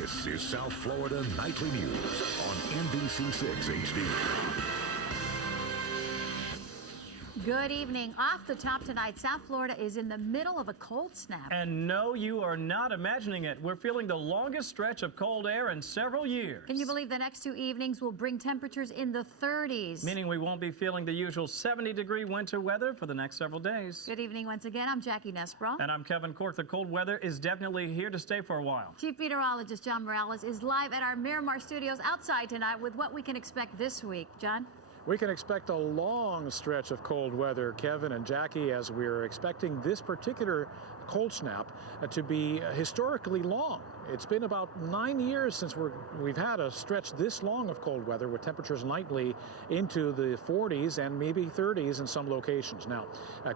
This is South Florida Nightly News on NBC6 HD. Good evening. Off the top tonight, South Florida is in the middle of a cold snap. And no, you are not imagining it. We're feeling the longest stretch of cold air in several years. Can you believe the next 2 evenings will bring temperatures in the 30s? Meaning we won't be feeling the usual 70-degree winter weather for the next several days. Good evening once again. I'm Jackie Nesbro. And I'm Kevin Cork. The cold weather is definitely here to stay for a while. Chief Meteorologist John Morales is live at our Miramar studios outside tonight with what we can expect this week. John? We can expect a long stretch of cold weather, Kevin and Jackie, as we're expecting this particular cold snap to be historically long. It's been about 9 years since we've had a stretch this long of cold weather, with temperatures nightly into the 40s and maybe 30s in some locations. Now,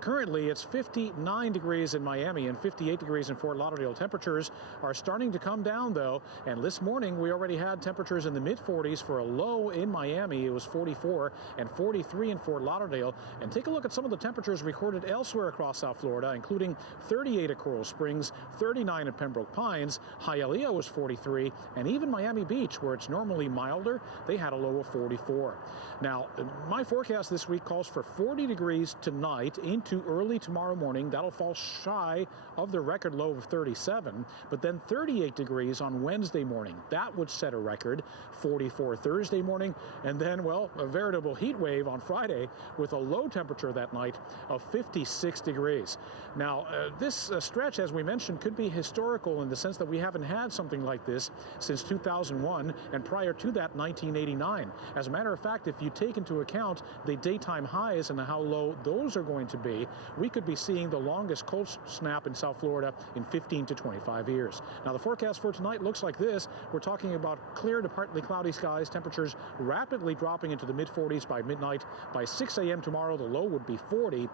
currently it's 59 degrees in Miami and 58 degrees in Fort Lauderdale. Temperatures are starting to come down, though, and this morning we already had temperatures in the mid-40s for a low in Miami. It was 44 and 43 in Fort Lauderdale. And take a look at some of the temperatures recorded elsewhere across South Florida, including 38 at Coral Springs, 39 at Pembroke Pines, Hialeah was 43, and even Miami Beach, where it's normally milder, they had a low of 44. Now, my forecast this week calls for 40 degrees tonight into early tomorrow morning. That'll fall shy of the record low of 37, but then 38 degrees on Wednesday morning. That would set a record. 44 Thursday morning, and then, well, a veritable heat wave on Friday with a low temperature that night of 56 degrees. Now, this stretch, as we mentioned, could be historical in the sense that we haven't had something like this since 2001, and prior to that, 1989. As a matter of fact, if you take into account the daytime highs and how low those are going to be, we could be seeing the longest cold snap in South Florida in 15 to 25 years. Now, the forecast for tonight looks like this. We're talking about clear to partly cloudy skies, temperatures rapidly dropping into the mid-40s by midnight. By 6 a.m. tomorrow, the low would be 40.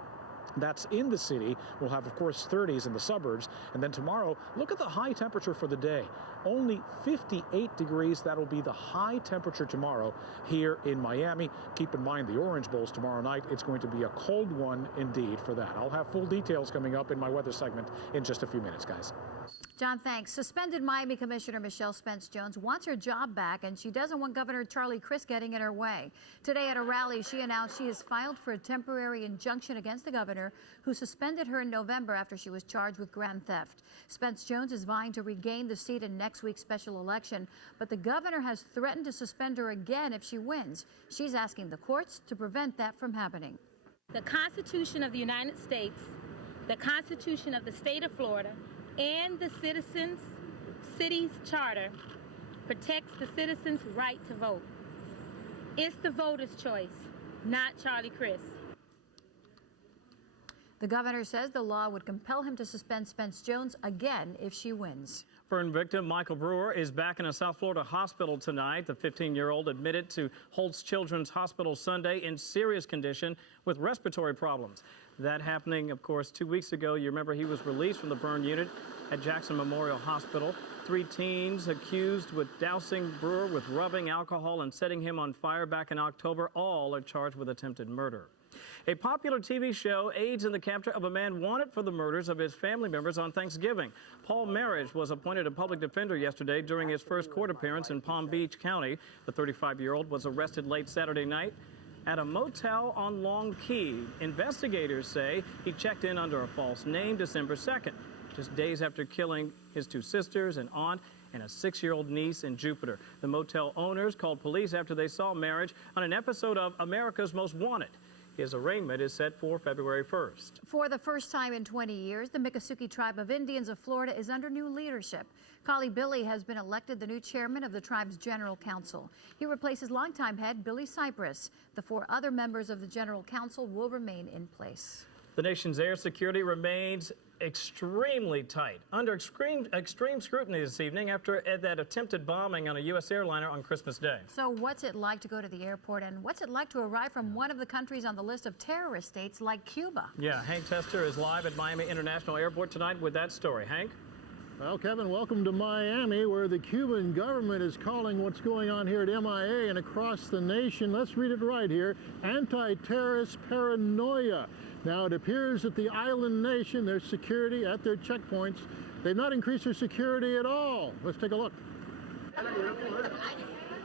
That's in the city. We'll have, of course, 30s in the suburbs. And then tomorrow, look at the high temperature for the day. Only 58 degrees. That'll be the high temperature tomorrow here in Miami. Keep in mind the Orange Bowls tomorrow night. It's going to be a cold one indeed for that. I'll have full details coming up in my weather segment in just a few minutes, guys. John, thanks. Suspended Miami Commissioner Michelle Spence-Jones wants her job back, and she doesn't want Governor Charlie Crist getting in her way. Today at a rally, she announced she has filed for a temporary injunction against the governor, who suspended her in November after she was charged with grand theft. Spence-Jones is vying to regain the seat in next week's special election, but the governor has threatened to suspend her again if she wins. She's asking the courts to prevent that from happening. The Constitution of the United States, the Constitution of the state of Florida, and the city's charter protects the citizens' right to vote. It's the voter's choice, not Charlie Crist. The governor says the law would compel him to suspend Spence-Jones again if she wins. Burn victim Michael Brewer is back in a South Florida hospital tonight. The 15-year-old admitted to Holtz Children's Hospital Sunday in serious condition with respiratory problems. That happening, of course, 2 weeks ago. You remember he was released from the burn unit at Jackson Memorial Hospital. 3 teens accused with dousing Brewer with rubbing alcohol and setting him on fire back in October. All are charged with attempted murder. A popular TV show aids in the capture of a man wanted for the murders of his family members on Thanksgiving. Paul Marriage was appointed a public defender yesterday during his first court appearance in Palm Beach County. The 35-year-old was arrested late Saturday night at a motel on Long Key. Investigators say he checked in under a false name December 2nd, just days after killing his 2 sisters, an aunt, and a 6-year-old niece in Jupiter. The motel owners called police after they saw Marriage on an episode of America's Most Wanted. His arraignment is set for February 1st. For the first time in 20 years, the Miccosukee Tribe of Indians of Florida is under new leadership. Collie Billy has been elected the new chairman of the tribe's General Council. He replaces longtime head Billy Cypress. The 4 other members of the General Council will remain in place. The nation's air security remains extremely tight, under extreme scrutiny this evening after that attempted bombing on a U.S. airliner on Christmas Day. So what's it like to go to the airport, and what's it like to arrive from one of the countries on the list of terrorist states like Cuba? Yeah, Hank Tester is live at Miami International Airport tonight with that story. Hank? Well, Kevin, welcome to Miami, where the Cuban government is calling what's going on here at MIA and across the nation, let's read it right here, anti-terrorist paranoia. Now, it appears that the island nation, their security at their checkpoints, they've not increased their security at all. Let's take a look.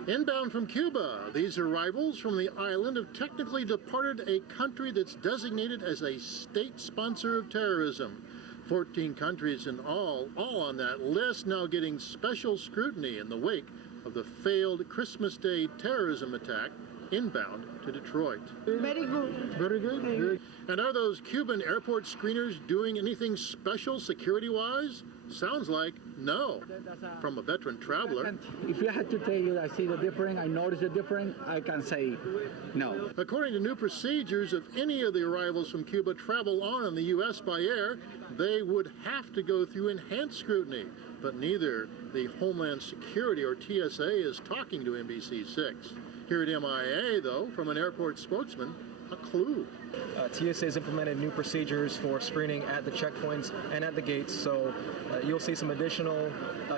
Inbound from Cuba, these arrivals from the island have technically departed a country that's designated as a state sponsor of terrorism. 14 countries in all on that list, now getting special scrutiny in the wake of the failed Christmas Day terrorism attack inbound to Detroit. Very good. Very good. Good. And are those Cuban airport screeners doing anything special security-wise? Sounds like no, from a veteran traveler. If you had to tell you I see the difference, I notice the difference, I can say no. According to new procedures, if any of the arrivals from Cuba travel on in the U.S. by air, they would have to go through enhanced scrutiny. But neither the Homeland Security or TSA is talking to NBC6. Here at MIA, though, from an airport spokesman, a clue. TSA has implemented new procedures for screening at the checkpoints and at the gates, so you'll see some additional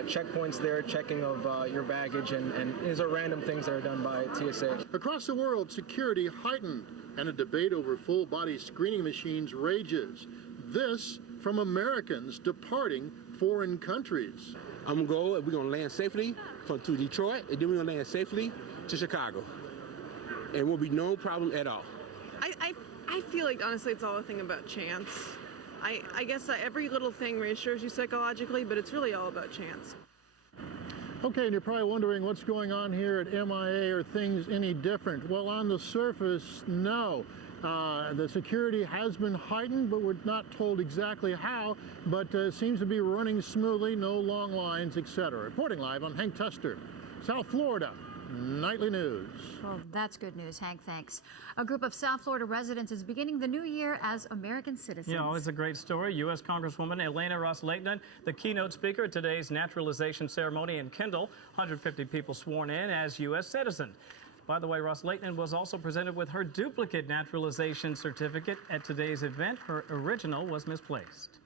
checkpoints there, checking of your baggage, and these are random things that are done by TSA. Across the world, security heightened, and a debate over full-body screening machines rages. This from Americans departing foreign countries. I'm gonna go, we're gonna land safely to Detroit, and then we're gonna land safely to Chicago. And will be no problem at all. I feel like, honestly, it's all a thing about chance. I guess every little thing reassures you psychologically, but it's really all about chance. Okay, and you're probably wondering what's going on here at MIA. Are things any different? Well, on the surface, no. The security has been heightened, but we're not told exactly how, but seems to be running smoothly, no long lines, etc. Reporting live, I'm Hank Tester, South Florida Nightly News. Well, that's good news, Hank. Thanks. A group of South Florida residents is beginning the new year as American citizens. Yeah, always a great story. U.S. Congresswoman Elena Ross-Lehtinen, the keynote speaker at today's naturalization ceremony in Kendall. 150 people sworn in as U.S. citizens. By the way, Ross-Lehtinen was also presented with her duplicate naturalization certificate at today's event. Her original was misplaced.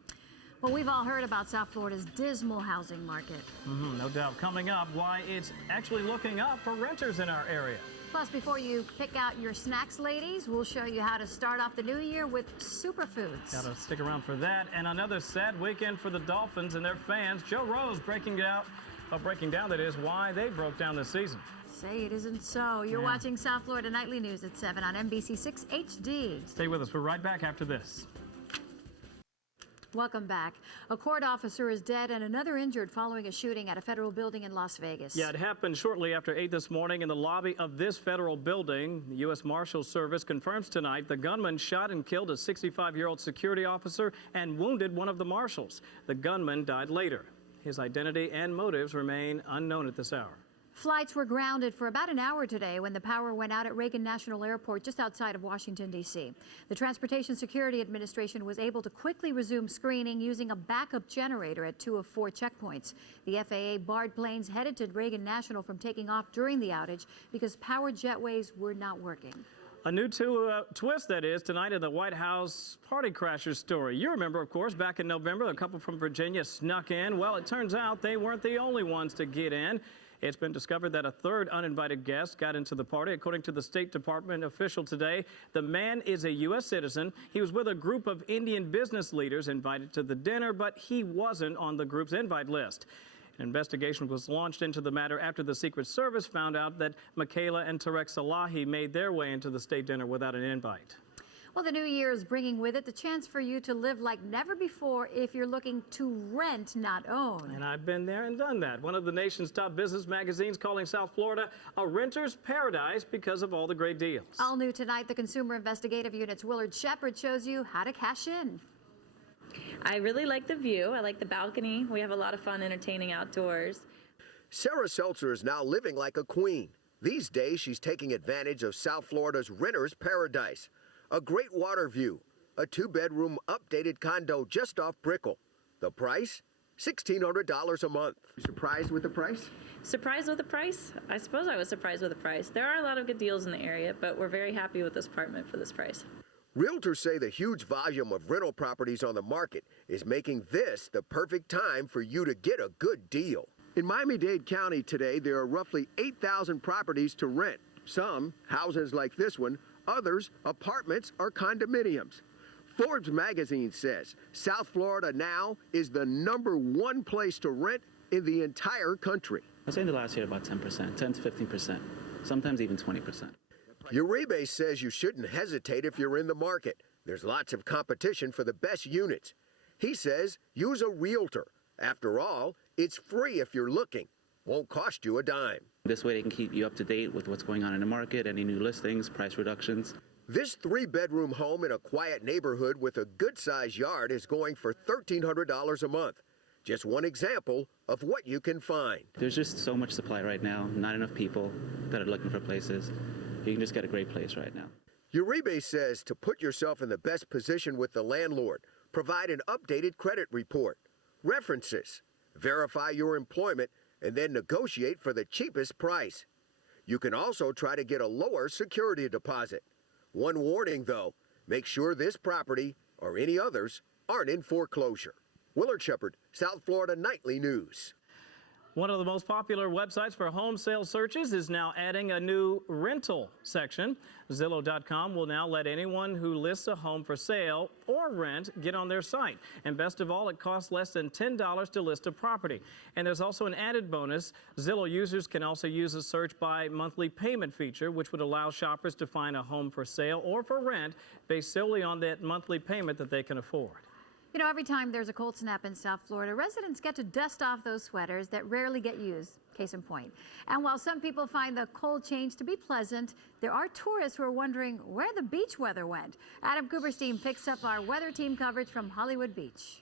Well, we've all heard about South Florida's dismal housing market. No doubt. Coming up, why it's actually looking up for renters in our area. Plus, before you pick out your snacks, ladies, we'll show you how to start off the new year with superfoods. Gotta stick around for that. And another sad weekend for the Dolphins and their fans. Joe Rose breaking down, that is, why they broke down this season. Say it isn't so. You're watching South Florida Nightly News at 7 on NBC6 HD. Stay with us. We're right back after this. Welcome back. A court officer is dead and another injured following a shooting at a federal building in Las Vegas. Yeah, it happened shortly after 8 this morning in the lobby of this federal building. The U.S. Marshals Service confirms tonight the gunman shot and killed a 65-year-old security officer and wounded one of the marshals. The gunman died later. His identity and motives remain unknown at this hour. Flights were grounded for about an hour today when the power went out at Reagan National Airport just outside of Washington, D.C. The Transportation Security Administration was able to quickly resume screening using a backup generator at 2 of 4 checkpoints. The FAA barred planes headed to Reagan National from taking off during the outage because powered jetways were not working. A new twist, that is, tonight in the White House party crashers story. You remember, of course, back in November, a couple from Virginia snuck in. Well, it turns out they weren't the only ones to get in. It's been discovered that a third uninvited guest got into the party. According to the State Department official today, the man is a U.S. citizen. He was with a group of Indian business leaders invited to the dinner, but he wasn't on the group's invite list. An investigation was launched into the matter after the Secret Service found out that Michaela and Tarek Salahi made their way into the state dinner without an invite. Well, the new year is bringing with it the chance for you to live like never before if you're looking to rent, not own. And I've been there and done that. One of the nation's top business magazines calling South Florida a renter's paradise because of all the great deals. All new tonight, the Consumer Investigative Unit's Willard Shepard shows you how to cash in. I really like the view. I like the balcony. We have a lot of fun entertaining outdoors. Sarah Seltzer is now living like a queen. These days, she's taking advantage of South Florida's renter's paradise. A great water view, a 2-bedroom updated condo just off Brickell. The price? $1,600 a month. You surprised with the price? Surprised with the price? I suppose I was surprised with the price. There are a lot of good deals in the area, but we're very happy with this apartment for this price. Realtors say the huge volume of rental properties on the market is making this the perfect time for you to get a good deal. In Miami-Dade County today, there are roughly 8,000 properties to rent. Some, houses like this one, others, apartments or condominiums. Forbes magazine says South Florida now is the #1 place to rent in the entire country. I'd say in the last year about 10%, 10 to 15%, sometimes even 20%. Uribe says you shouldn't hesitate if you're in the market. There's lots of competition for the best units. He says use a realtor. After all, it's free if you're looking. Won't cost you a dime. This way they can keep you up to date with what's going on in the market, any new listings, price reductions. This 3-bedroom home in a quiet neighborhood with a good-sized yard is going for $1,300 a month. Just one example of what you can find. There's just so much supply right now, not enough people that are looking for places. You can just get a great place right now. Uribe says to put yourself in the best position with the landlord, provide an updated credit report, references, verify your employment, and then negotiate for the cheapest price. You can also try to get a lower security deposit. One warning, though, make sure this property, or any others, aren't in foreclosure. Willard Shepard, South Florida Nightly News. One of the most popular websites for home sale searches is now adding a new rental section. Zillow.com will now let anyone who lists a home for sale or rent get on their site. And best of all, it costs less than $10 to list a property. And there's also an added bonus. Zillow users can also use a search by monthly payment feature, which would allow shoppers to find a home for sale or for rent based solely on that monthly payment that they can afford. You know, every time there's a cold snap in South Florida, residents get to dust off those sweaters that rarely get used, case in point. And while some people find the cold change to be pleasant, there are tourists who are wondering where the beach weather went. Adam Cooperstein picks up our weather team coverage from Hollywood Beach.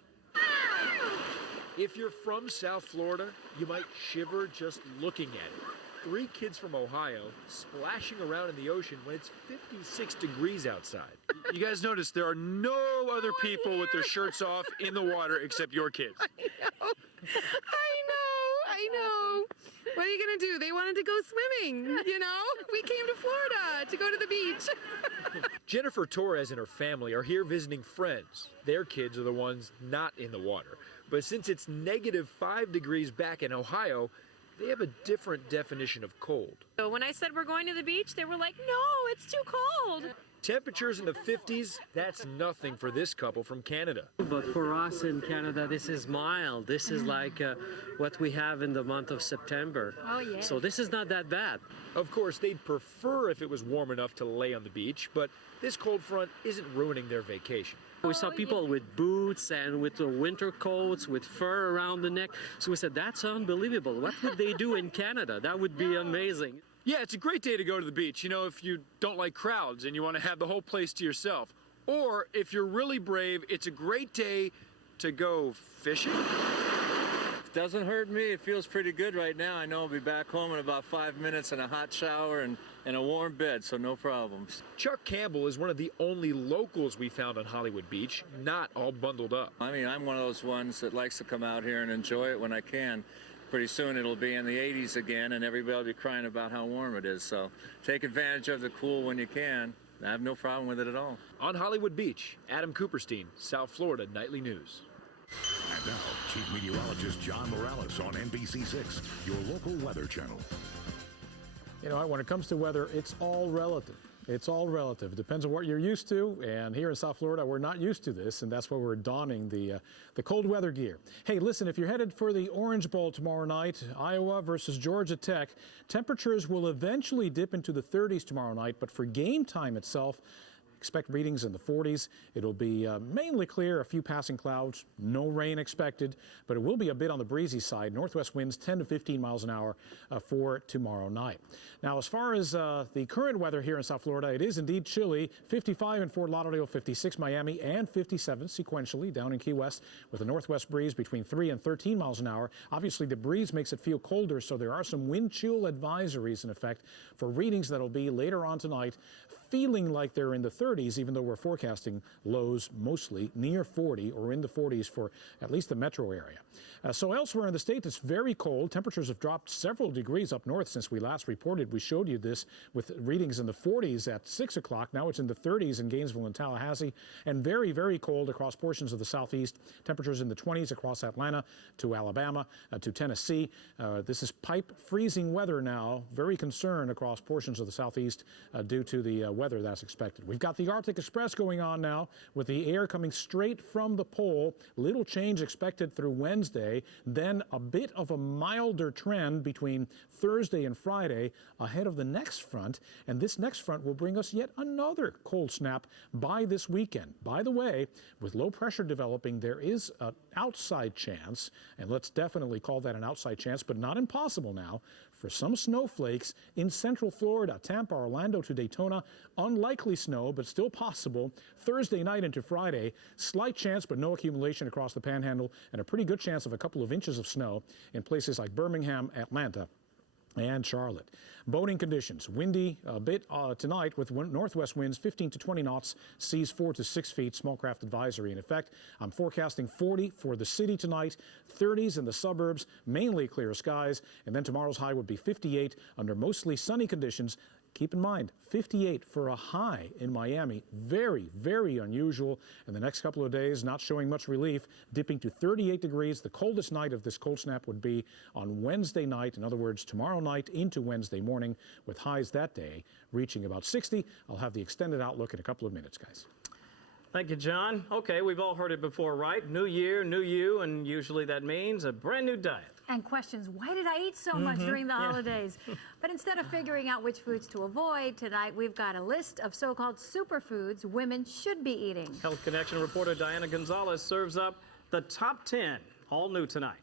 If you're from South Florida, you might shiver just looking at it. 3 kids from Ohio splashing around in the ocean when it's 56 degrees outside. You guys notice there are no other people with their shirts off in the water except your kids. I know. What are you going to do? They wanted to go swimming, you know? We came to Florida to go to the beach. Jennifer Torres and her family are here visiting friends. Their kids are the ones not in the water. But since it's -5 degrees back in Ohio, they have a different definition of cold. So when I said we're going to the beach, they were like, no, it's too cold. Temperatures in the 50s, that's nothing for this couple from Canada. But for us in Canada, this is mild. This is like what we have in the month of September. Oh, yeah. So this is not that bad. Of course, they'd prefer if it was warm enough to lay on the beach, but this cold front isn't ruining their vacation. We saw people with boots and with winter coats, with fur around the neck. So we said, that's unbelievable. What would they do in Canada? That would be amazing. Yeah, it's a great day to go to the beach, you know, if you don't like crowds and you want to have the whole place to yourself. Or if you're really brave, it's a great day to go fishing. Doesn't hurt me. It feels pretty good right now. I know I'll be back home in about 5 minutes in a hot shower and a warm bed, so no problems. Chuck Campbell is one of the only locals we found on Hollywood Beach, not all bundled up. I mean, I'm one of those ones that likes to come out here and enjoy it when I can. Pretty soon it'll be in the 80s again and everybody will be crying about how warm it is. So take advantage of the cool when you can. I have no problem with it at all. On Hollywood Beach, Adam Cooperstein, South Florida Nightly News. And now, Chief Meteorologist John Morales on NBC6, your local weather channel. You know, when it comes to weather, it's all relative. It's all relative. It depends on what you're used to, and here in South Florida, we're not used to this, and that's why we're donning the cold weather gear. Hey, listen, if you're headed for the Orange Bowl tomorrow night, Iowa versus Georgia Tech, temperatures will eventually dip into the 30s tomorrow night, but for game time itself, expect readings in the 40s. It'll be mainly clear, a few passing clouds, no rain expected, but it will be a bit on the breezy side. Northwest winds 10 to 15 miles an hour for tomorrow night. Now, as far as the current weather here in South Florida, it is indeed chilly. 55 in Fort Lauderdale, 56 Miami, and 57 sequentially down in Key West with a northwest breeze between 3 and 13 miles an hour. Obviously, the breeze makes it feel colder, so there are some wind chill advisories in effect for readings that'll be later on tonight, feeling like they're in the 30s, even though we're forecasting lows mostly near 40 or in the 40s for at least the metro area. So elsewhere in the state, it's very cold. Temperatures have dropped several degrees up north since we last reported. We showed you this with readings in the 40s at 6 o'clock. Now it's in the 30s in Gainesville and Tallahassee, and very, very cold across portions of the southeast. Temperatures in the 20s across Atlanta to Alabama to Tennessee. This is pipe freezing weather now. Very concerned across portions of the southeast due to the weather weather that's expected. We've got the Arctic Express going on now with the air coming straight from the pole. Little change expected through Wednesday, then a bit of a milder trend between Thursday and Friday ahead of the next front. And this next front will bring us yet another cold snap by this weekend. By the way, with low pressure developing, there is an outside chance, and let's definitely call that an outside chance, but not impossible now, for some snowflakes in central Florida, Tampa, Orlando to Daytona. Unlikely snow, but still possible. Thursday night into Friday, slight chance but no accumulation across the Panhandle, and a pretty good chance of a couple of inches of snow in places like Birmingham, Atlanta, and Charlotte. Boating conditions, windy a bit tonight with northwest winds 15 to 20 knots, seas 4 to 6 feet, small craft advisory in effect. I'm forecasting 40 for the city tonight, 30s in the suburbs, mainly clear skies, and then tomorrow's high would be 58 under mostly sunny conditions. Keep in mind, 58 for a high in Miami. Very, very unusual. And the next couple of days, not showing much relief, dipping to 38 degrees. The coldest night of this cold snap would be on Wednesday night. In other words, tomorrow night into Wednesday morning, with highs that day reaching about 60. I'll have the extended outlook in a couple of minutes, guys. Thank you, John. Okay, we've all heard it before, right? New year, new you, and usually that means a brand new diet. And questions, why did I eat so much during the holidays? But instead of figuring out which foods to avoid, tonight we've got a list of so-called superfoods women should be eating. Health Connection reporter Diana Gonzalez serves up the top 10, all new tonight.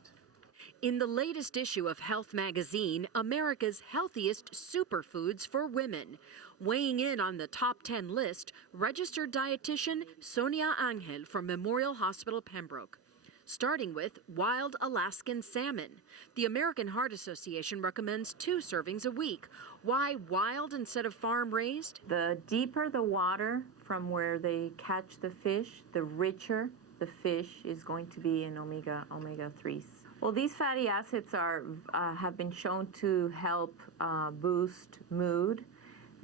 In the latest issue of Health magazine, America's healthiest superfoods for women. Weighing in on the top 10 list, registered dietitian Sonia Angel from Memorial Hospital Pembroke. Starting with wild Alaskan salmon. The American Heart Association recommends 2 servings a week. Why wild instead of farm-raised? The deeper the water from where they catch the fish, the richer the fish is going to be in omega-3s. Well, these fatty acids have been shown to help boost mood.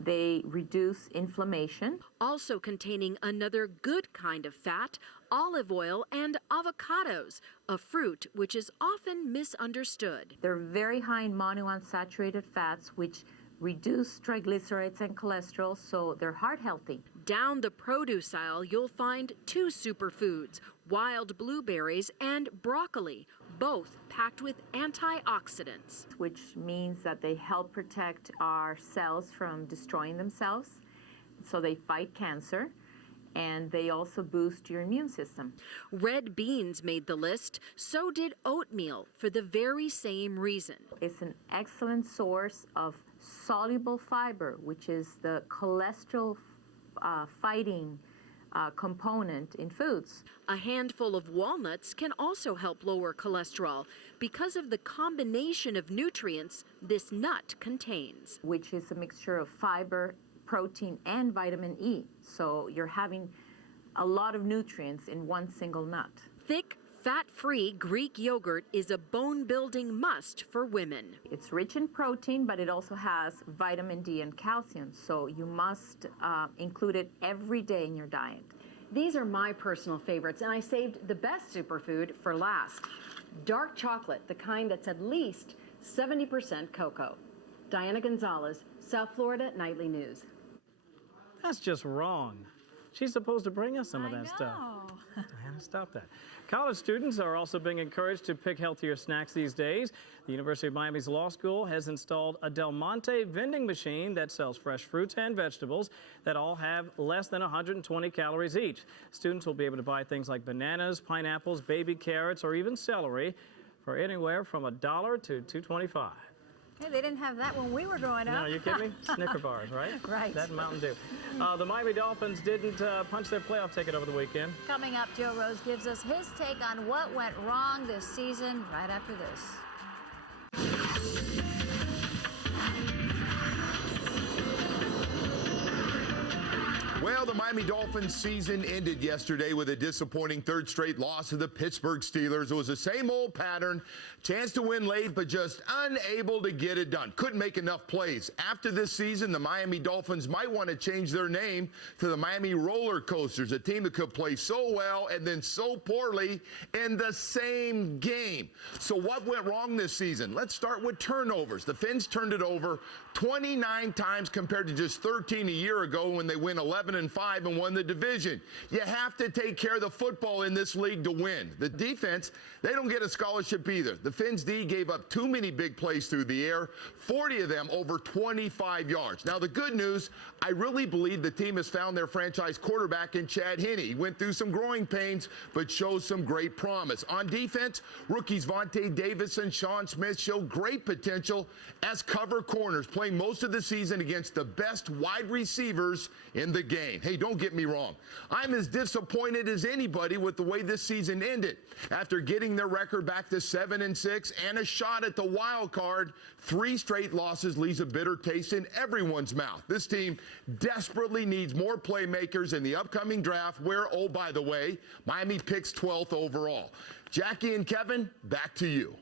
They reduce inflammation. Also containing another good kind of fat, olive oil and avocados, a fruit which is often misunderstood. They're very high in monounsaturated fats, which reduce triglycerides and cholesterol, so they're heart healthy. Down the produce aisle, you'll find 2 superfoods, wild blueberries and broccoli, both packed with antioxidants. Which means that they help protect our cells from destroying themselves, so they fight cancer, and they also boost your immune system. Red beans made the list, so did oatmeal, for the very same reason. It's an excellent source of soluble fiber, which is the cholesterol fighting component in foods. A handful of walnuts can also help lower cholesterol because of the combination of nutrients this nut contains. Which is a mixture of fiber, protein, and vitamin E. So you're having a lot of nutrients in one single nut. Thick, fat-free Greek yogurt is a bone-building must for women. It's rich in protein, but it also has vitamin D and calcium, so you must include it every day in your diet. These are my personal favorites, and I saved the best superfood for last. Dark chocolate, the kind that's at least 70% cocoa. Diana Gonzalez, South Florida Nightly News. That's just wrong. She's supposed to bring us some of that stuff. Diana, stop that. College students are also being encouraged to pick healthier snacks these days. The University of Miami's Law School has installed a Del Monte vending machine that sells fresh fruits and vegetables that all have less than 120 calories each. Students will be able to buy things like bananas, pineapples, baby carrots, or even celery for anywhere from $1 to $2.25. Hey, they didn't have that when we were growing up. No, you kidding me? Snicker bars, right? Right. That and Mountain Dew. The Miami Dolphins didn't punch their playoff ticket over the weekend. Coming up, Joe Rose gives us his take on what went wrong this season right after this. Well, the Miami Dolphins season ended yesterday with a disappointing third straight loss to the Pittsburgh Steelers. It was the same old pattern. Chance to win late, but just unable to get it done. Couldn't make enough plays. After this season, the Miami Dolphins might want to change their name to the Miami Roller Coasters, a team that could play so well and then so poorly in the same game. So what went wrong this season? Let's start with turnovers. The Fins turned it over 29 times compared to just 13 a year ago when they went 11-5 and won the division. You have to take care of the football in this league to win. The defense, they don't get a scholarship either. The Fins D gave up too many big plays through the air, 40 of them over 25 yards. Now the good news, I really believe the team has found their franchise quarterback in Chad Henne. He went through some growing pains, but shows some great promise. On defense, rookies Vontae Davis and Sean Smith show great potential as cover corners, playing most of the season against the best wide receivers in the game. Hey, don't get me wrong. I'm as disappointed as anybody with the way this season ended. After getting their record back to 7-6 and a shot at the wild card, 3 straight losses leaves a bitter taste in everyone's mouth. This team desperately needs more playmakers in the upcoming draft where, oh, by the way, Miami picks 12th overall. Jackie and Kevin, back to you.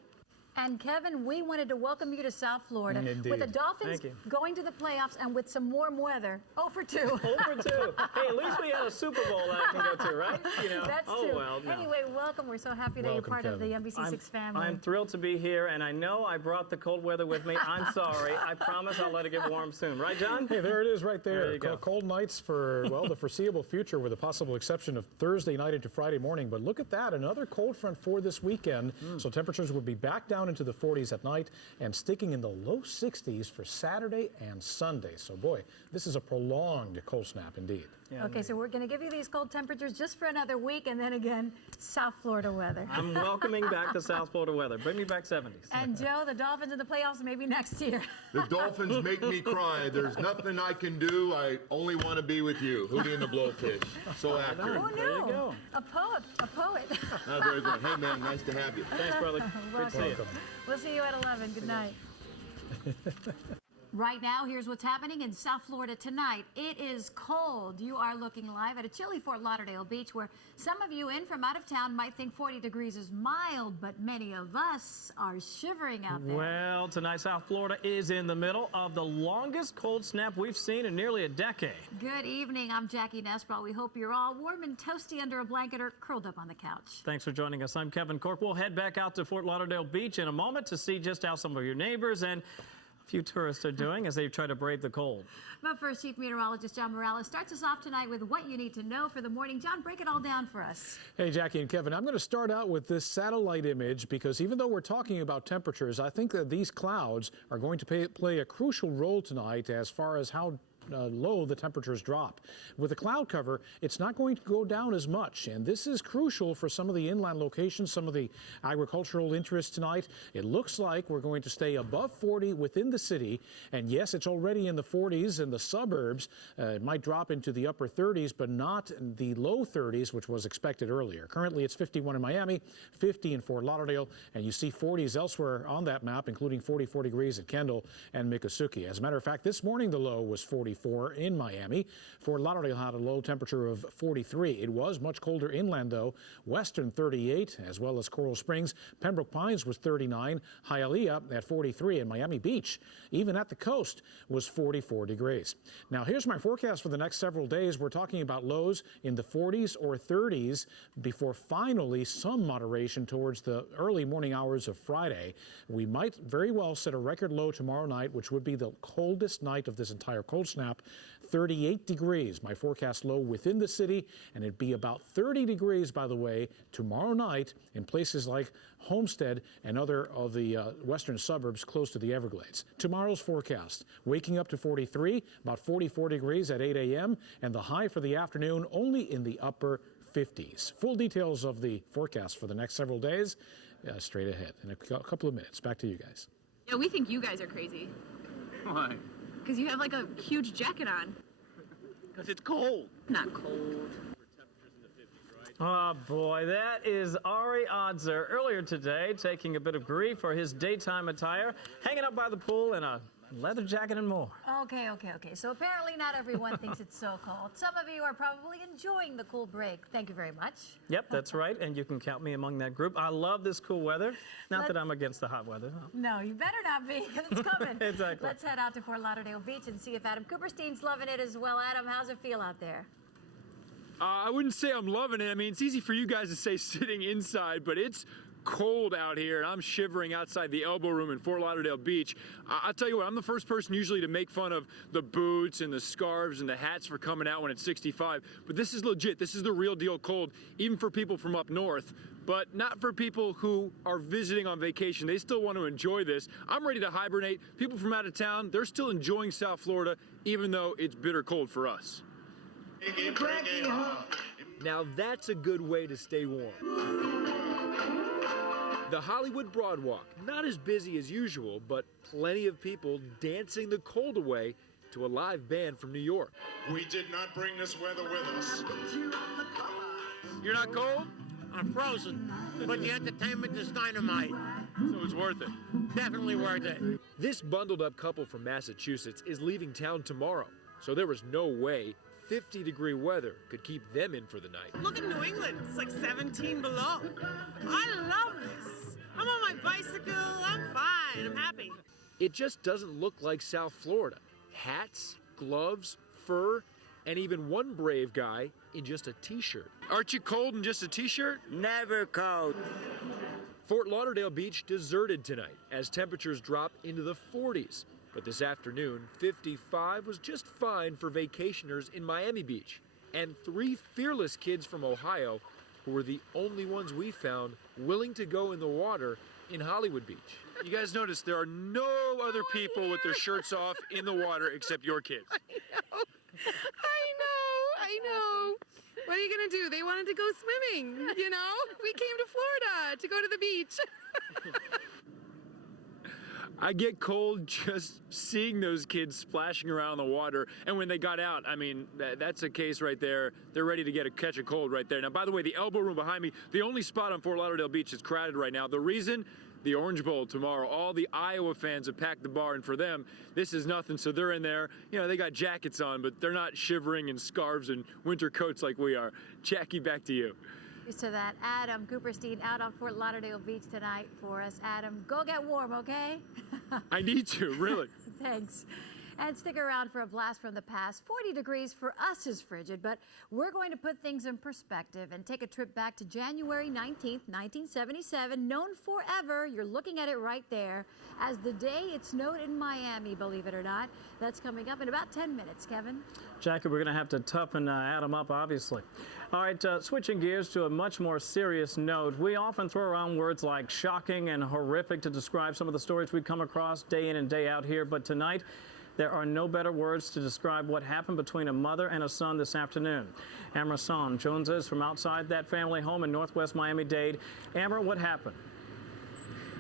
And Kevin, we wanted to welcome you to South Florida. Indeed. With the Dolphins going to the playoffs and with some warm weather. 0 for 2. 0 for 2. Hey, at least we had a Super Bowl that I can go to, right? You know. That's oh, true. Well, no. Anyway, welcome. We're so happy that you're part of the NBC6 family. I'm thrilled to be here, and I know I brought the cold weather with me. I'm sorry. I promise I'll let it get warm soon. Right, John? Hey, there it is right there. There you go. Cold nights for, well, the foreseeable future with a possible exception of Thursday night into Friday morning. But look at that, another cold front for this weekend. So temperatures will be back down into the 40s at night and sticking in the low 60s for Saturday and Sunday. So, boy, this is a prolonged cold snap indeed. Yeah, okay, so we're going to give you these cold temperatures just for another week, and then again, South Florida weather. I'm welcoming back the South Florida weather. Bring me back 70s. And Joe, the Dolphins in the playoffs maybe next year. The Dolphins make me cry. There's nothing I can do. I only want to be with you. Hootie and the Blowfish. So accurate. Oh, no. There you go. A poet. A poet. Oh, very good. Hey, man, nice to have you. Thanks, brother. Great to see you. We'll see you at 11. Good night. Right now, here's what's happening in South Florida tonight. It is cold. You are looking live at a chilly Fort Lauderdale beach where some of you in from out of town might think 40 degrees is mild, but many of us are shivering out there. Well, tonight South Florida is in the middle of the longest cold snap we've seen in nearly a decade. Good evening. I'm Jackie Nesbrough. We hope you're all warm and toasty under a blanket or curled up on the couch. Thanks for joining us. I'm Kevin Cork. We'll head back out to Fort Lauderdale Beach in a moment to see just how some of your neighbors and a few tourists are doing as they try to brave the cold. But first, Chief Meteorologist John Morales starts us off tonight with what you need to know for the morning. John, break it all down for us. Hey, Jackie and Kevin, I'm going to start out with this satellite image because even though we're talking about temperatures, I think that these clouds are going to play a crucial role tonight as far as how low the temperatures drop. With the cloud cover, it's not going to go down as much, and this is crucial for some of the inland locations, some of the agricultural interests tonight. It looks like we're going to stay above 40 within the city, and yes, it's already in the 40s in the suburbs. It might drop into the upper 30s, but not the low 30s, which was expected earlier. Currently, it's 51 in Miami, 50 in Fort Lauderdale, and you see 40s elsewhere on that map, including 44 degrees at Kendall and Miccosukee. As a matter of fact, this morning the low was 44 in Miami. Fort Lauderdale had a low temperature of 43. It was much colder inland, though. Western 38, as well as Coral Springs. Pembroke Pines was 39. Hialeah at 43. And Miami Beach, even at the coast, was 44 degrees. Now, here's my forecast for the next several days. We're talking about lows in the 40s or 30s before finally some moderation towards the early morning hours of Friday. We might very well set a record low tomorrow night, which would be the coldest night of this entire cold snap. 38 degrees, my forecast low within the city, and it'd be about 30 degrees, by the way, tomorrow night in places like Homestead and other of the western suburbs close to the Everglades. Tomorrow's forecast, waking up to 43, about 44 degrees at 8 a.m., and the high for the afternoon only in the upper 50s. Full details of the forecast for the next several days straight ahead in a couple of minutes. Back to you guys. Yeah, we think you guys are crazy. Why? Because you have like a huge jacket on. Because it's cold. Not cold. Oh, boy, that is Ari Odzer earlier today taking a bit of grief for his daytime attire, hanging up by the pool in a leather jacket and more. Okay. So apparently not everyone thinks it's so cold. Some of you are probably enjoying the cool break. Thank you very much. Yep, that's right, and you can count me among that group. I love this cool weather. Not that I'm against the hot weather. No, you better not be, because it's coming. Exactly. Let's head out to Fort Lauderdale Beach and see if Adam Cooperstein's loving it as well. Adam, how's it feel out there? I wouldn't say I'm loving it. I mean, it's easy for you guys to say sitting inside, but it's cold out here, and I'm shivering outside the Elbow Room in Fort Lauderdale Beach. I'll tell you what, I'm the first person usually to make fun of the boots and the scarves and the hats for coming out when it's 65, but this is legit. This is the real deal cold, even for people from up north, but not for people who are visiting on vacation. They still want to enjoy this. I'm ready to hibernate. People from out of town, they're still enjoying South Florida, even though it's bitter cold for us. Now that's a good way to stay warm. The Hollywood Broadwalk, not as busy as usual, but plenty of people dancing the cold away to a live band from New York. We did not bring this weather with us. You're not cold? I'm frozen, but the entertainment is dynamite. So it's worth it. Definitely worth it. This bundled up couple from Massachusetts is leaving town tomorrow, so there was no way 50-degree weather could keep them in for the night. Look at New England. It's like 17 below. I love this. I'm on my bicycle. I'm fine. I'm happy. It just doesn't look like South Florida. Hats, gloves, fur, and even one brave guy in just a t-shirt. Aren't you cold in just a t-shirt? Never cold. Fort Lauderdale Beach deserted tonight as temperatures drop into the 40s. But this afternoon, 55 was just fine for vacationers in Miami Beach. And 3 fearless kids from Ohio who were the only ones we found willing to go in the water in Hollywood Beach. You guys notice there are no other people with their shirts off in the water except your kids. I know. What are you going to do? They wanted to go swimming, you know? We came to Florida to go to the beach. I get cold just seeing those kids splashing around in the water. And when they got out, I mean, that's a case right there. They're ready to catch a cold right there. Now, by the way, the Elbow Room behind me, the only spot on Fort Lauderdale Beach is crowded right now. The reason? The Orange Bowl tomorrow. All the Iowa fans have packed the bar, and for them, this is nothing. So they're in there. You know, they got jackets on, but they're not shivering in scarves and winter coats like we are. Jackie, back to you. To that, Adam Cooperstein out on Fort Lauderdale Beach tonight for us. Adam, go get warm, okay? I need to, really. Thanks. And stick around for a blast from the past. 40 degrees for us is frigid, but we're going to put things in perspective and take a trip back to January 19th, 1977, known forever, you're looking at it right there, as the day it snowed in Miami, believe it or not. That's coming up in about 10 minutes, Kevin. Jackie, we're going to have to toughen Adam up, obviously. All right, switching gears to a much more serious note. We often throw around words like shocking and horrific to describe some of the stories we come across day in and day out here, but tonight, there are no better words to describe what happened between a mother and a son this afternoon. Amber Son joins us from outside that family home in Northwest Miami-Dade. Amber, what happened?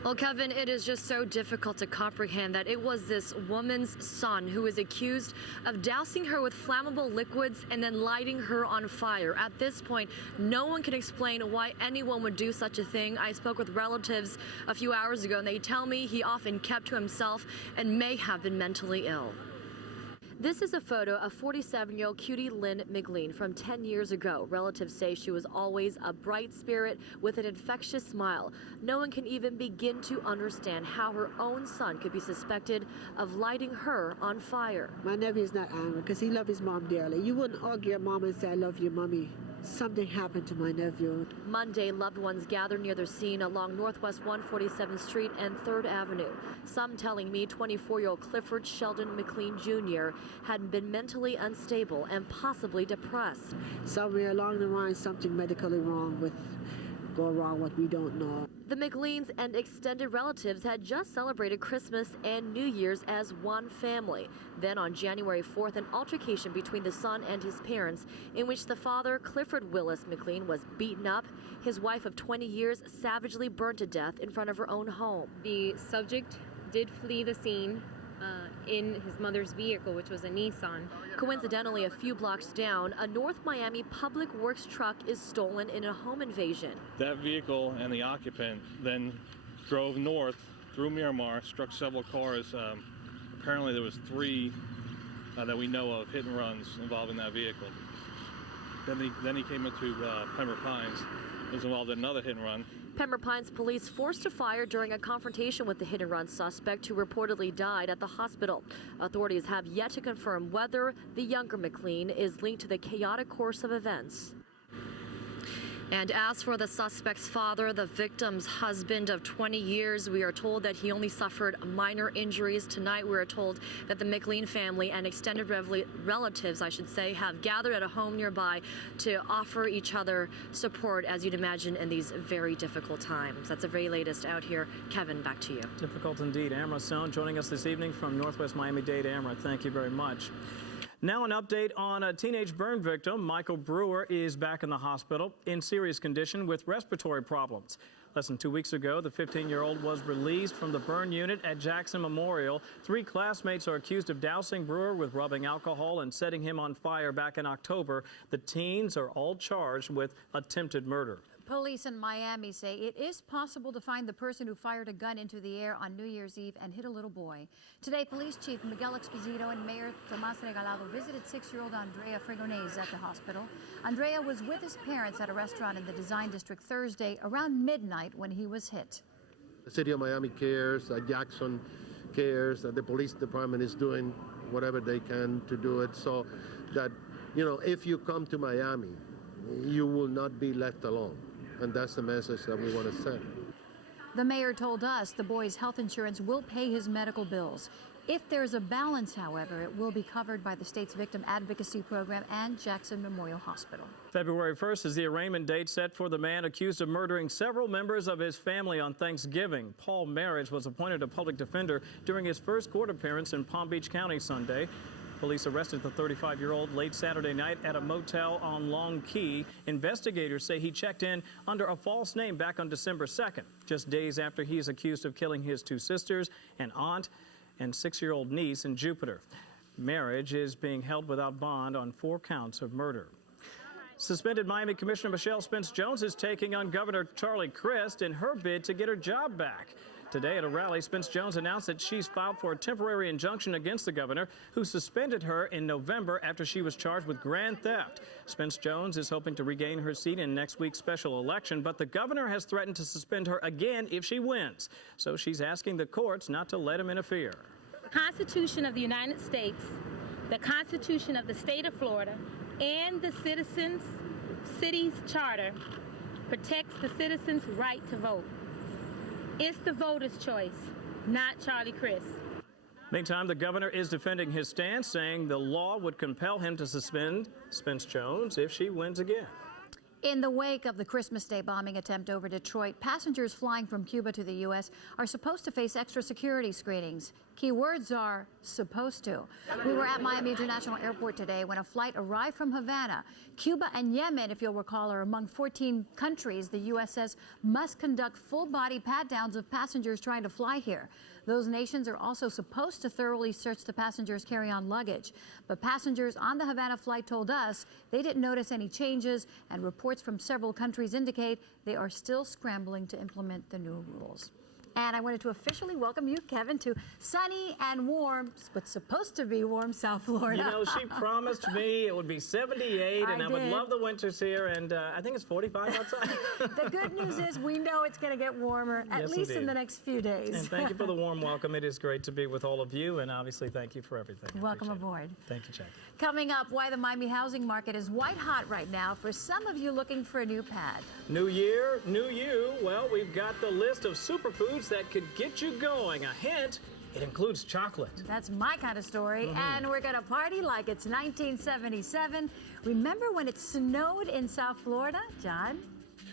Well, Kevin, it is just so difficult to comprehend that it was this woman's son who was accused of dousing her with flammable liquids and then lighting her on fire. At this point, no one can explain why anyone would do such a thing. I spoke with relatives a few hours ago, and they tell me he often kept to himself and may have been mentally ill. This is a photo of 47-year-old Cutie Lynn McLean from 10 years ago. Relatives say she was always a bright spirit with an infectious smile. No one can even begin to understand how her own son could be suspected of lighting her on fire. My nephew is not angry because he loves his mom dearly. You wouldn't argue your mom and say, I love you, mommy. Something happened to my nephew. Monday, loved ones gathered near the scene along Northwest 147th Street and 3rd Avenue. Some telling me 24-year-old Clifford Sheldon McLean Jr. had been mentally unstable and possibly depressed. Somewhere along the line, something medically wrong with what we don't know. The McLeans and extended relatives had just celebrated Christmas and New Year's as one family. Then on January 4th, an altercation between the son and his parents in which the father, Clifford Willis McLean, was beaten up. His wife of 20 years savagely burned to death in front of her own home. The subject did flee the scene in his mother's vehicle, which was a Nissan. Coincidentally, a few blocks down, a North Miami Public Works truck is stolen in a home invasion. That vehicle and the occupant then drove north through Miramar, struck several cars, apparently there was 3 that we know of hit and runs involving that vehicle. Then he came into Pembroke Pines, was involved in another hit and run. Pembroke Pines police forced a fire during a confrontation with the hit-and-run suspect who reportedly died at the hospital. Authorities have yet to confirm whether the younger McLean is linked to the chaotic course of events. And as for the suspect's father, the victim's husband of 20 years, we are told that he only suffered minor injuries. Tonight, we are told that the McLean family and extended relatives, I should say, have gathered at a home nearby to offer each other support, as you'd imagine, in these very difficult times. That's the very latest out here. Kevin, back to you. Difficult indeed. Amra Sohn joining us this evening from Northwest Miami-Dade. Amra, thank you very much. Now an update on a teenage burn victim. Michael Brewer is back in the hospital in serious condition with respiratory problems. Less than 2 weeks ago, the 15-year-old was released from the burn unit at Jackson Memorial. 3 classmates are accused of dousing Brewer with rubbing alcohol and setting him on fire back in October. The teens are all charged with attempted murder. Police in Miami say it is possible to find the person who fired a gun into the air on New Year's Eve and hit a little boy. Today, Police Chief Miguel Exposito and Mayor Tomas Regalado visited 6-year-old Andrea Frigonese at the hospital. Andrea was with his parents at a restaurant in the Design District Thursday around midnight when he was hit. The city of Miami cares, Jackson cares, the police department is doing whatever they can to do it so that, if you come to Miami, you will not be left alone. And that's the message that we want to send. The mayor told us the boy's health insurance will pay his medical bills. If there's a balance, however, it will be covered by the state's victim advocacy program and Jackson Memorial Hospital. February 1st is the arraignment date set for the man accused of murdering several members of his family on Thanksgiving. Paul Marriage was appointed a public defender during his first court appearance in Palm Beach County Sunday. Police arrested the 35-year-old late Saturday night at a motel on Long Key. Investigators say he checked in under a false name back on December 2nd, just days after he is accused of killing his 2 sisters, an aunt, and 6-year-old niece in Jupiter. Marriage is being held without bond on 4 counts of murder. Suspended Miami Commissioner Michelle Spence-Jones is taking on Governor Charlie Crist in her bid to get her job back. Today at a rally, Spence-Jones announced that she's filed for a temporary injunction against the governor, who suspended her in November after she was charged with grand theft. Spence-Jones is hoping to regain her seat in next week's special election, but the governor has threatened to suspend her again if she wins. So she's asking the courts not to let him interfere. The Constitution of the United States, the Constitution of the state of Florida, and the city's charter protects the citizens' right to vote. It's the voter's choice, not Charlie Crist. Meantime, the governor is defending his stance, saying the law would compel him to suspend Spence-Jones if she wins again. In the wake of the Christmas Day bombing attempt over Detroit, passengers flying from Cuba to the U.S. are supposed to face extra security screenings. Key words are supposed to. We were at Miami International Airport today when a flight arrived from Havana. Cuba and Yemen, if you'll recall, are among 14 countries the U.S. says must conduct full-body pat-downs of passengers trying to fly here. Those nations are also supposed to thoroughly search the passengers' carry-on luggage. But passengers on the Havana flight told us they didn't notice any changes, and reports from several countries indicate they are still scrambling to implement the new rules. And I wanted to officially welcome you, Kevin, to sunny and warm, but supposed to be warm South Florida. You know, she promised me it would be 78, and I would love the winters here, and I think it's 45 outside. The good news is we know it's going to get warmer, at least in the next few days. And thank you for the warm welcome. It is great to be with all of you, and obviously thank you for everything. Welcome aboard. Thank you, Jackie. Coming up, why the Miami housing market is white hot right now for some of you looking for a new pad. New year, new you. Well, we've got the list of superfoods that could get you going. A hint, it includes chocolate. That's my kind of story. And we're going to party like it's 1977. Remember when it snowed in South Florida, John?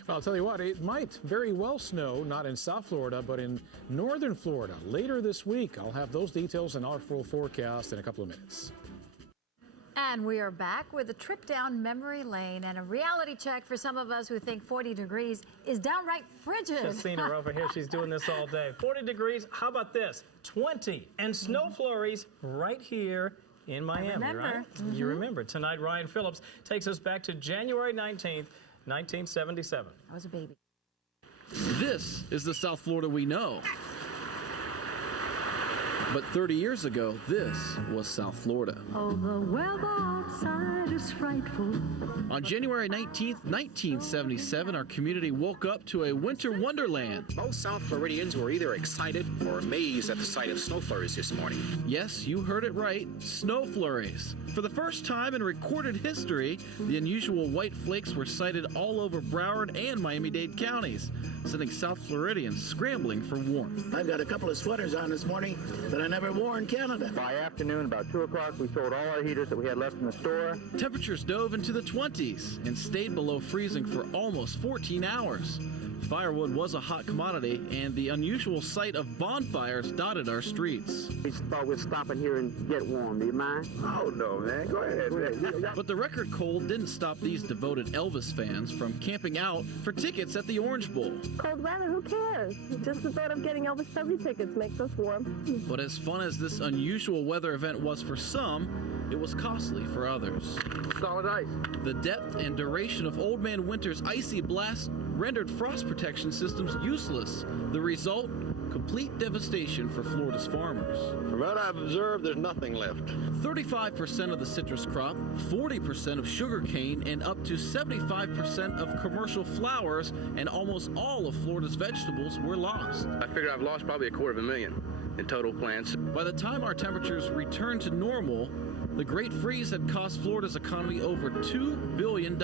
Well, I'll tell you what, it might very well snow, not in South Florida, but in northern Florida later this week. I'll have those details in our full forecast in a couple of minutes. And we are back with a trip down memory lane and a reality check for some of us who think 40 degrees is downright frigid. Just seen her over here. She's doing this all day. 40 degrees. How about this? 20 and snow flurries right here in Miami, right? You remember. Tonight, Ryan Phillips takes us back to January 19th, 1977. I was a baby. This is the South Florida we know. But 30 years ago, this was South Florida. Oh, the weather outside is frightful. On January 19th, 1977, our community woke up to a winter wonderland. Most South Floridians were either excited or amazed at the sight of snow flurries this morning. Yes, you heard it right, snow flurries. For the first time in recorded history, the unusual white flakes were sighted all over Broward and Miami-Dade counties, sending South Floridians scrambling for warmth. I've got a couple of sweaters on this morning that I never wore in Canada. By afternoon, about 2 o'clock, we sold all our heaters that we had left in the store. Temperatures dove into the 20s and stayed below freezing for almost 14 hours. Firewood was a hot commodity, and the unusual sight of bonfires dotted our streets. We thought we'd stop in here and get warm. Do you mind? Oh, no, man. Go ahead. But the record cold didn't stop these devoted Elvis fans from camping out for tickets at the Orange Bowl. Cold weather, who cares? Just the thought of getting Elvis Presley tickets makes us warm. But as fun as this unusual weather event was for some, it was costly for others. Solid ice. The depth and duration of Old Man Winter's icy blast rendered frost protection systems useless. The result? Complete devastation for Florida's farmers. From what I've observed, there's nothing left. 35% of the citrus crop, 40% of sugarcane, and up to 75% of commercial flowers, and almost all of Florida's vegetables were lost. I figure I've lost probably $250,000 in total plants. By the time our temperatures returned to normal, the Great Freeze had cost Florida's economy over $2 billion.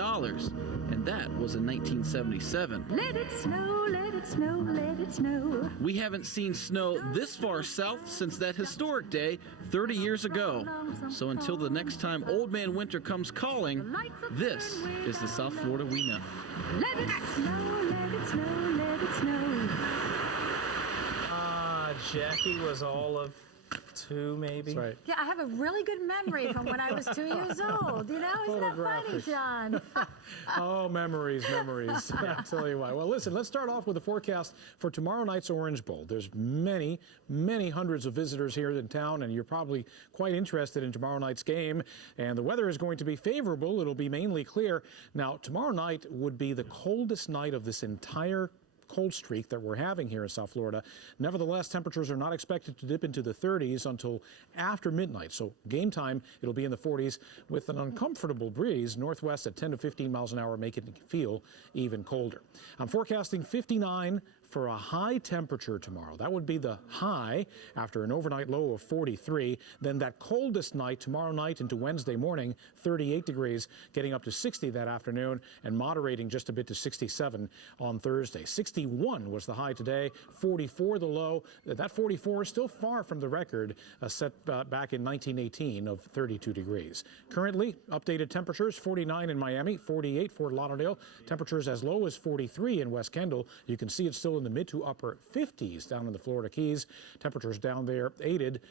And that was in 1977. Let it snow, let it snow, let it snow. We haven't seen snow this far south since that historic day 30 years ago. So until the next time Old Man Winter comes calling, this is the South Florida we know. Let it snow, let it snow, let it snow. Jackie was all of 2, maybe. That's right. Yeah, I have a really good memory from when I was 2 years old. You know, isn't that funny, John? Oh, memories. I'll tell you why. Well, listen, let's start off with the forecast for tomorrow night's Orange Bowl. There's many hundreds of visitors here in town, and you're probably quite interested in tomorrow night's game. And the weather is going to be favorable. It'll be mainly clear. Now, tomorrow night would be the coldest night of this entire cold streak that we're having here in South Florida. Nevertheless, temperatures are not expected to dip into the 30s until after midnight. So game time, it'll be in the 40s with an uncomfortable breeze northwest at 10 to 15 miles an hour, making it feel even colder. I'm forecasting 59 for a high temperature tomorrow. That would be the high after an overnight low of 43. Then that coldest night tomorrow night into Wednesday morning, 38 degrees, getting up to 60 that afternoon and moderating just a bit to 67 on Thursday. 61 was the high today, 44 the low. That 44 is still far from the record set back in 1918 of 32 degrees. Currently, updated temperatures, 49 in Miami, 48 Fort Lauderdale, temperatures as low as 43 in West Kendall. You can see it's still in the mid to upper 50s down in the Florida Keys. Temperatures down there aided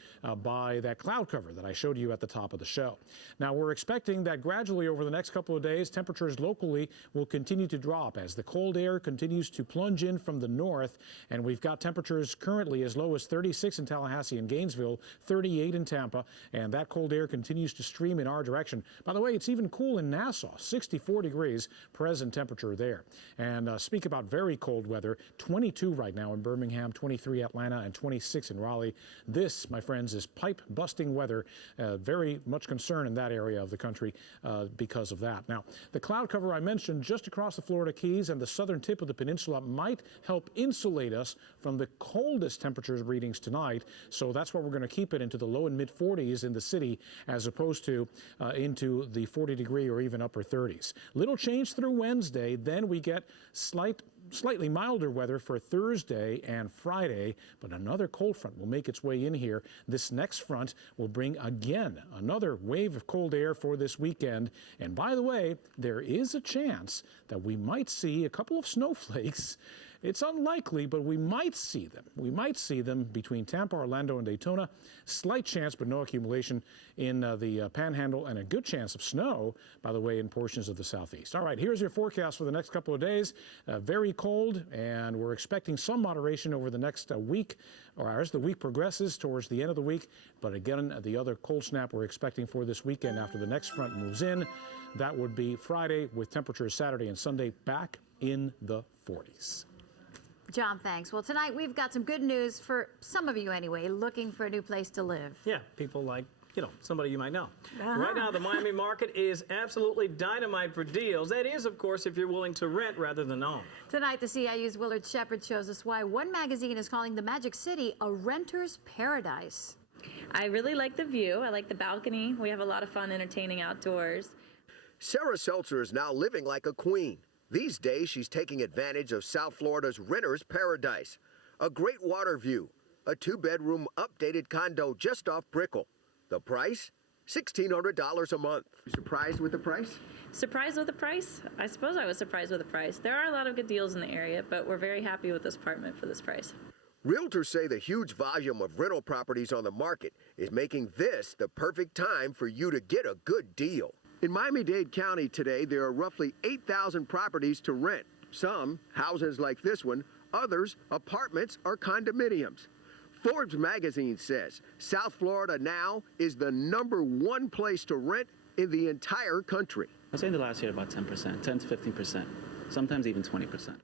by that cloud cover that I showed you at the top of the show. Now, we're expecting that gradually over the next couple of days, temperatures locally will continue to drop as the cold air continues to plunge in from the north, and we've got temperatures currently as low as 36 in Tallahassee and Gainesville, 38 in Tampa, and that cold air continues to stream in our direction. By the way, it's even cool in Nassau, 64 degrees present temperature there. And speak about very cold weather, 22 right now in Birmingham, 23 Atlanta, and 26 in Raleigh. This, my friends, is pipe-busting weather. Very much concern in that area of the country because of that. Now, the cloud cover I mentioned just across the Florida Keys and the southern tip of the peninsula might help insulate us from the coldest temperatures readings tonight. So that's why we're going to keep it into the low and mid 40s in the city as opposed to into the 40 degree or even upper 30s. Little change through Wednesday. Then we get slightly milder weather for Thursday and Friday, but another cold front will make its way in here. This next front will bring again another wave of cold air for this weekend. And by the way, there is a chance that we might see a couple of snowflakes. It's unlikely, but we might see them. We might see them between Tampa, Orlando, and Daytona. Slight chance, but no accumulation in the Panhandle, and a good chance of snow, by the way, in portions of the southeast. All right, here's your forecast for the next couple of days. Very cold, and we're expecting some moderation over the next week, or as the week progresses towards the end of the week. But again, the other cold snap we're expecting for this weekend after the next front moves in, that would be Friday with temperatures Saturday and Sunday back in the 40s. John, thanks. Well, tonight we've got some good news for some of you anyway, looking for a new place to live. Yeah, people like, somebody you might know. Right now, the Miami market is absolutely dynamite for deals. That is, of course, if you're willing to rent rather than own. Tonight, the CIU's Willard Shepard shows us why one magazine is calling the Magic City a renter's paradise. I really like the view. I like the balcony. We have a lot of fun entertaining outdoors. Sarah Seltzer is now living like a queen. These days, she's taking advantage of South Florida's renter's paradise. A great water view, a 2-bedroom updated condo just off Brickell. The price? $1,600 a month. Surprised with the price? Surprised with the price? I suppose I was surprised with the price. There are a lot of good deals in the area, but we're very happy with this apartment for this price. Realtors say the huge volume of rental properties on the market is making this the perfect time for you to get a good deal. In Miami-Dade County today, there are roughly 8,000 properties to rent. Some, houses like this one, others, apartments or condominiums. Forbes magazine says South Florida now is the #1 place to rent in the entire country. I'd say in the last year about 10%, 10 to 15%, sometimes even 20%.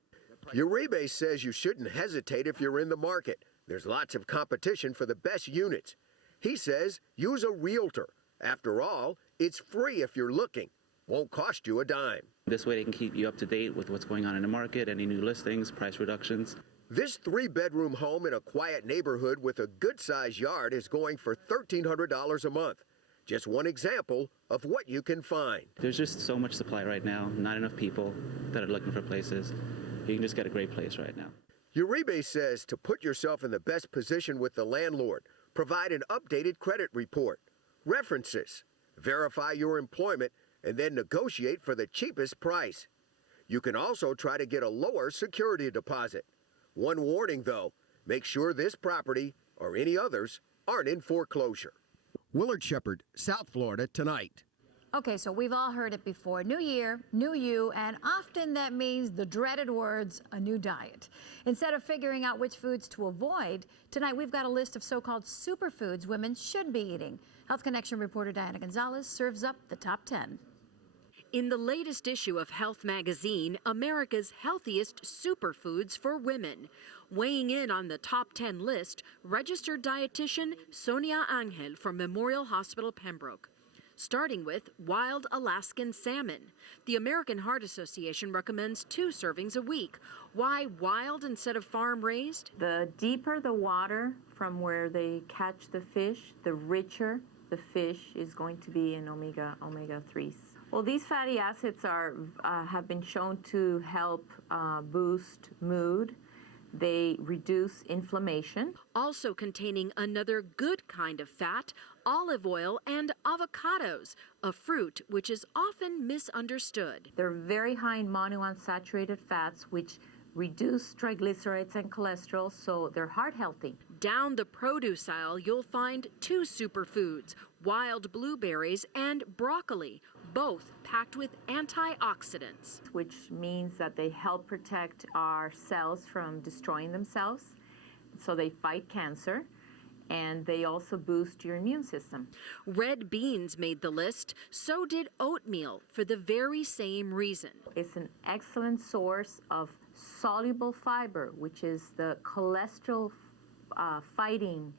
Uribe says you shouldn't hesitate if you're in the market. There's lots of competition for the best units. He says use a realtor. After all, it's free if you're looking. Won't cost you a dime. This way they can keep you up to date with what's going on in the market, any new listings, price reductions. This 3-bedroom home in a quiet neighborhood with a good-sized yard is going for $1,300 a month. Just one example of what you can find. There's just so much supply right now, not enough people that are looking for places. You can just get a great place right now. Uribe says to put yourself in the best position with the landlord, provide an updated credit report, references, verify your employment, and then negotiate for the cheapest price. You can also try to get a lower security deposit. One warning, though, make sure this property or any others aren't in foreclosure. Willard Shepard, South Florida Tonight. Okay, so we've all heard it before. New year, new you, and often that means the dreaded words, a new diet. Instead of figuring out which foods to avoid, tonight we've got a list of so-called superfoods women should be eating. Health Connection reporter Diana Gonzalez serves up the top 10. In the latest issue of Health magazine, America's healthiest superfoods for women. Weighing in on the top 10 list, registered dietitian Sonia Angel from Memorial Hospital Pembroke. Starting with wild Alaskan salmon. The American Heart Association recommends 2 servings a week. Why wild instead of farm-raised? The deeper the water from where they catch the fish, the richer the fish is going to be in omega-3s. Well, these fatty acids have been shown to help boost mood. They reduce inflammation. Also containing another good kind of fat, olive oil and avocados, a fruit which is often misunderstood. They're very high in monounsaturated fats, which reduce triglycerides and cholesterol, so they're heart healthy. Down the produce aisle, you'll find 2 superfoods, wild blueberries and broccoli, both packed with antioxidants. Which means that they help protect our cells from destroying themselves, so they fight cancer, and they also boost your immune system. Red beans made the list, so did oatmeal for the very same reason. It's an excellent source of soluble fiber, which is the cholesterol fighting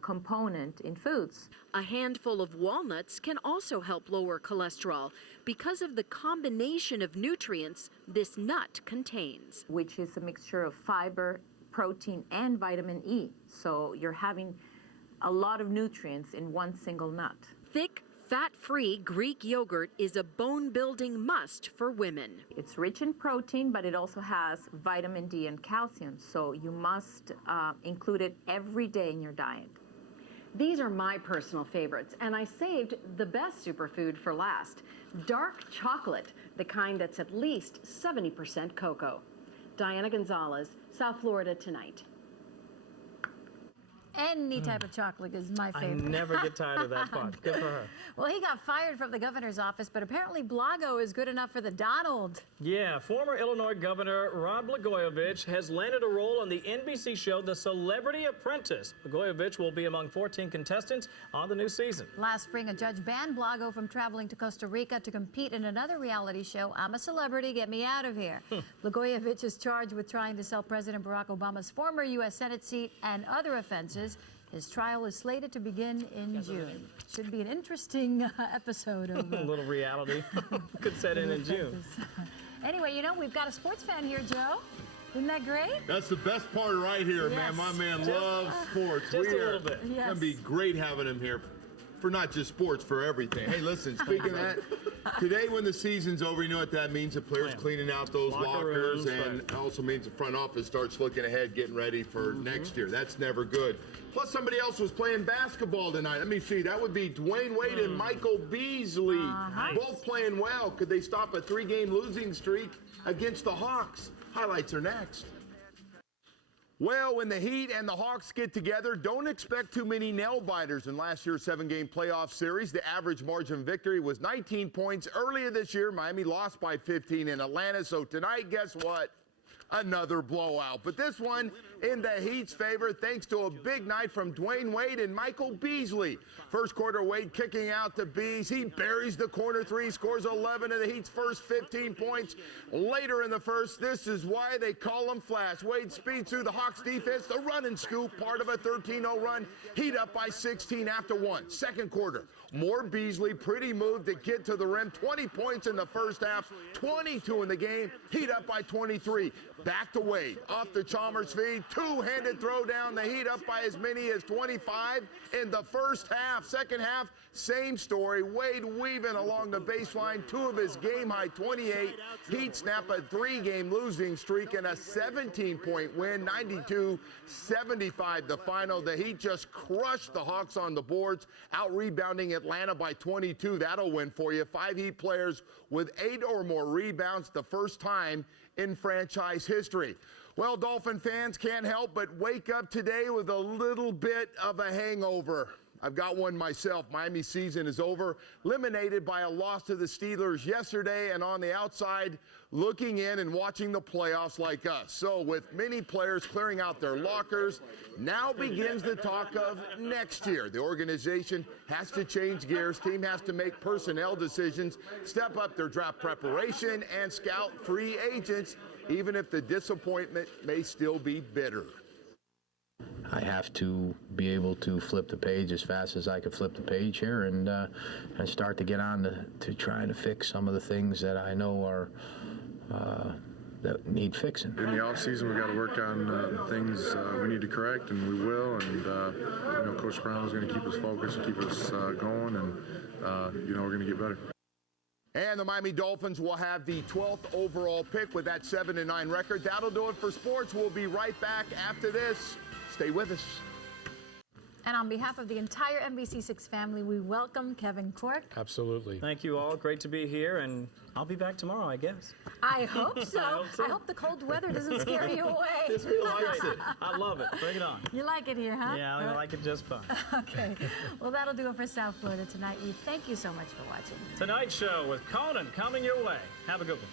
component in foods. A handful of walnuts can also help lower cholesterol because of the combination of nutrients this nut contains. Which is a mixture of fiber, protein, and vitamin E. So you're having a lot of nutrients in one single nut. Thick, fat-free Greek yogurt is a bone-building must for women. It's rich in protein, but it also has vitamin D and calcium, so you must include it every day in your diet. These are my personal favorites, and I saved the best superfood for last. Dark chocolate, the kind that's at least 70% cocoa. Diana Gonzalez, South Florida Tonight. Any type of chocolate is my I favorite. never get tired of that part. Good for her. Well, he got fired from the governor's office, but apparently Blago is good enough for the Donald. Yeah, former Illinois Governor Rod Blagojevich has landed a role on the NBC show The Celebrity Apprentice. Blagojevich will be among 14 contestants on the new season. Last spring, a judge banned Blago from traveling to Costa Rica to compete in another reality show, I'm a Celebrity, Get Me Out of Here. Blagojevich is charged with trying to sell President Barack Obama's former U.S. Senate seat and other offenses. His trial is slated to begin in June. Should be an interesting episode of A little reality could set in June. Anyway, you know, we've got a sports fan here, Joe. Isn't that great? That's the best part right here, man. My man loves sports. Just a little bit. It's going to be great having him here for not just sports, for everything. Hey, listen, speaking of that, today when the season's over, you know what that means? The players cleaning out those lockers, and it also means the front office starts looking ahead, getting ready for next year. That's never good. Plus, somebody else was playing basketball tonight. Let me see. That would be Dwayne Wade and Michael Beasley. Both playing well. Could they stop a 3-game losing streak against the Hawks? Highlights are next. Well, when the Heat and the Hawks get together, don't expect too many nail-biters. In last year's 7-game playoff series, the average margin of victory was 19 points. Earlier this year, Miami lost by 15 in Atlanta. So tonight, guess what? Another blowout. But this one in the Heat's favor thanks to a big night from Dwayne Wade and Michael Beasley. First quarter, Wade kicking out to Bees. He buries the corner three, scores 11 of the Heat's first 15 points. Later in the first, this is why they call him Flash. Wade speeds through the Hawks defense, the run and scoop, part of a 13-0 run. Heat up by 16 after one. Second quarter, more Beasley, pretty move to get to the rim. 20 points in the first half, 22 in the game. Heat up by 23. Back to Wade, off the Chalmers feed, two-handed throw down. The Heat up by as many as 25 in the first half. Second half, same story. Wade weaving along the baseline, 2 of his game-high 28. Heat snap a 3-game losing streak and a 17-point win, 92-75 the final. The Heat just crushed the Hawks on the boards, out-rebounding Atlanta by 22. That'll win for you. 5 Heat players with 8 or more rebounds, the first time in franchise history. Well, Dolphin fans can't help but wake up today with a little bit of a hangover. I've got one myself. Miami's season is over, eliminated by a loss to the Steelers yesterday, and on the outside, looking in and watching the playoffs like us. So with many players clearing out their lockers, now begins the talk of next year. The organization has to change gears. Team has to make personnel decisions, step up their draft preparation, and scout free agents, even if the disappointment may still be bitter. I have to be able to flip the page as fast as I could flip the page here and start to get on to trying to fix some of the things that I know are that need fixing. In the off season, we've got to work on things we need to correct, and we will. And you know, Coach Brown is going to keep us focused, keep us going, and you know, we're going to get better. And the Miami Dolphins will have the 12th overall pick with that 7-9 record. That'll do it for sports. We'll be right back after this. Stay with us. And on behalf of the entire NBC6 family, we welcome Kevin Cork. Absolutely. Thank you all. Great to be here, and I'll be back tomorrow, I guess. I hope so. I hope the cold weather doesn't scare you away. This really likes it. I love it. Bring it on. You like it here, huh? Yeah, I like it just fine. Okay. Well, that'll do it for South Florida tonight. We thank you so much for watching. Tonight Show with Conan coming your way. Have a good one.